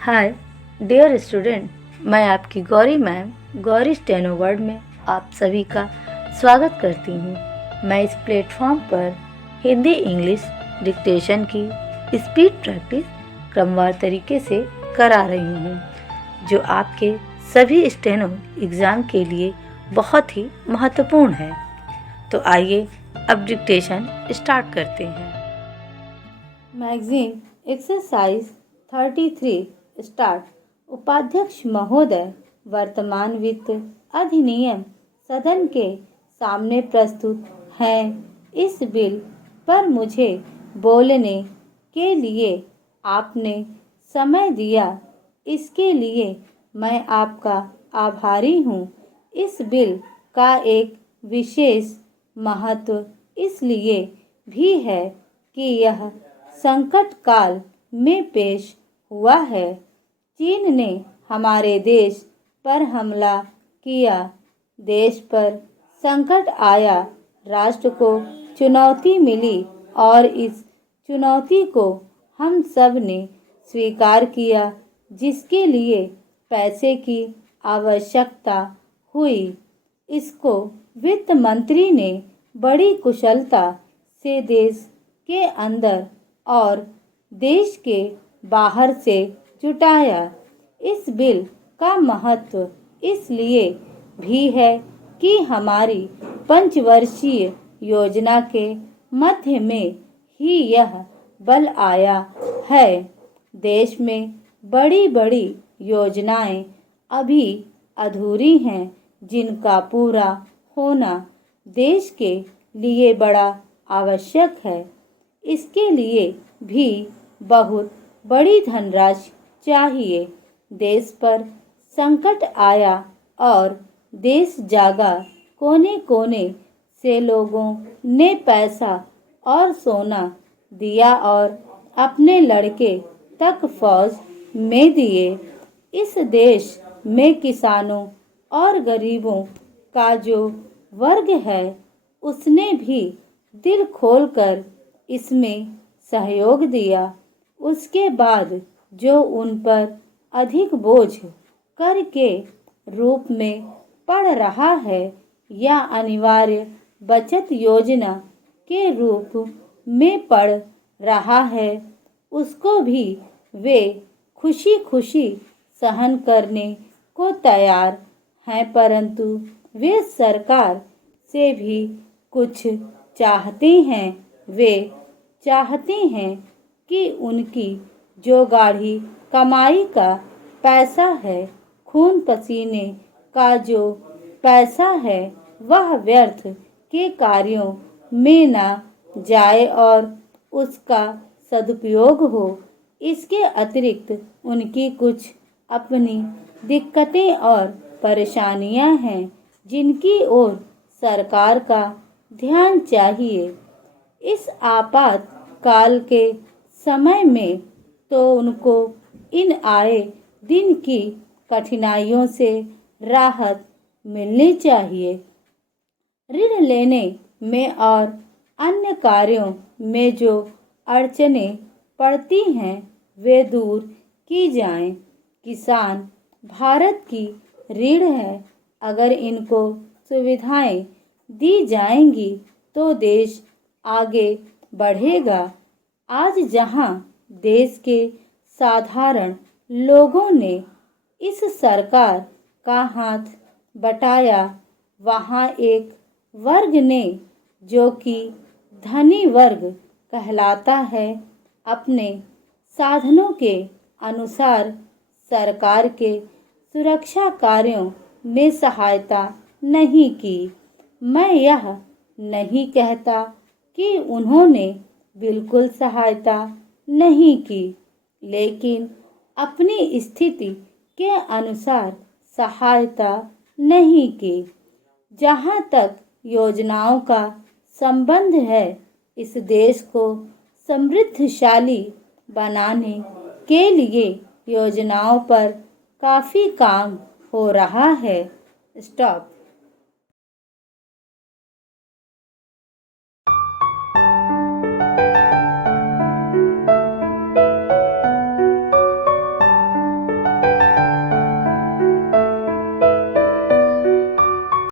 Hi dear student, मैं आपकी Gauri ma'am Gauri steno word में आप सभी का स्वागत करती हूँ। मैं इस प्लेटफॉर्म पर हिंदी इंग्लिश डिक्टेशन की स्पीड प्रैक्टिस क्रमवार तरीके से करा रही हूँ, जो आपके सभी स्टेनो एग्ज़ाम के लिए बहुत ही महत्वपूर्ण है। तो आइए अब डिक्टेशन स्टार्ट करते हैं। Magazine exercise 33 start. उपाध्यक्ष महोदय, वर्तमान वित्त अधिनियम सदन के सामने प्रस्तुत हैं। इस बिल पर मुझे बोलने के लिए आपने समय दिया, इसके लिए मैं आपका आभारी हूँ। इस बिल का एक विशेष महत्व इसलिए भी है कि यह संकट काल में पेश हुआ है। चीन ने हमारे देश पर हमला किया, देश पर संकट आया, राष्ट्र को चुनौती मिली और इस चुनौती को हम सब ने स्वीकार किया, जिसके लिए पैसे की आवश्यकता हुई। इसको वित्त मंत्री ने बड़ी कुशलता से देश के अंदर और देश के बाहर से जुटाया। इस बिल का महत्व इसलिए भी है कि हमारी पंचवर्षीय योजना के मध्य में ही यह बल आया है। देश में बड़ी बड़ी योजनाएं अभी अधूरी हैं, जिनका पूरा होना देश के लिए बड़ा आवश्यक है। इसके लिए भी बहुत बड़ी धनराशि चाहिए। देश पर संकट आया और देश जागा। कोने कोने से लोगों ने पैसा और सोना दिया और अपने लड़के तक फौज में दिए। इस देश में किसानों और गरीबों का जो वर्ग है, उसने भी दिल खोलकर इसमें सहयोग दिया। उसके बाद जो उन पर अधिक बोझ कर के रूप में पड़ रहा है या अनिवार्य बचत योजना के रूप में पड़ रहा है, उसको भी वे खुशी खुशी सहन करने को तैयार हैं, परंतु वे सरकार से भी कुछ चाहते हैं। वे चाहते हैं कि उनकी जो गाढ़ी कमाई का पैसा है, खून पसीने का जो पैसा है, वह व्यर्थ के कार्यों में ना जाए और उसका सदुपयोग हो। इसके अतिरिक्त उनकी कुछ अपनी दिक्कतें और परेशानियां हैं, जिनकी ओर सरकार का ध्यान चाहिए। इस आपातकाल के समय में तो उनको इन आए दिन की कठिनाइयों से राहत मिलनी चाहिए। ऋण लेने में और अन्य कार्यों में जो अड़चनें पड़ती हैं, वे दूर की जाएं। किसान भारत की रीढ़ है। अगर इनको सुविधाएं दी जाएंगी तो देश आगे बढ़ेगा। आज जहां देश के साधारण लोगों ने इस सरकार का हाथ बटाया, वहां एक वर्ग ने, जो कि धनी वर्ग कहलाता है, अपने साधनों के अनुसार सरकार के सुरक्षा कार्यों में सहायता नहीं की। मैं यह नहीं कहता कि उन्होंने बिल्कुल सहायता नहीं की, लेकिन अपनी स्थिति के अनुसार सहायता नहीं की। जहाँ तक योजनाओं का संबंध है, इस देश को समृद्धशाली बनाने के लिए योजनाओं पर काफ़ी काम हो रहा है। स्टॉप।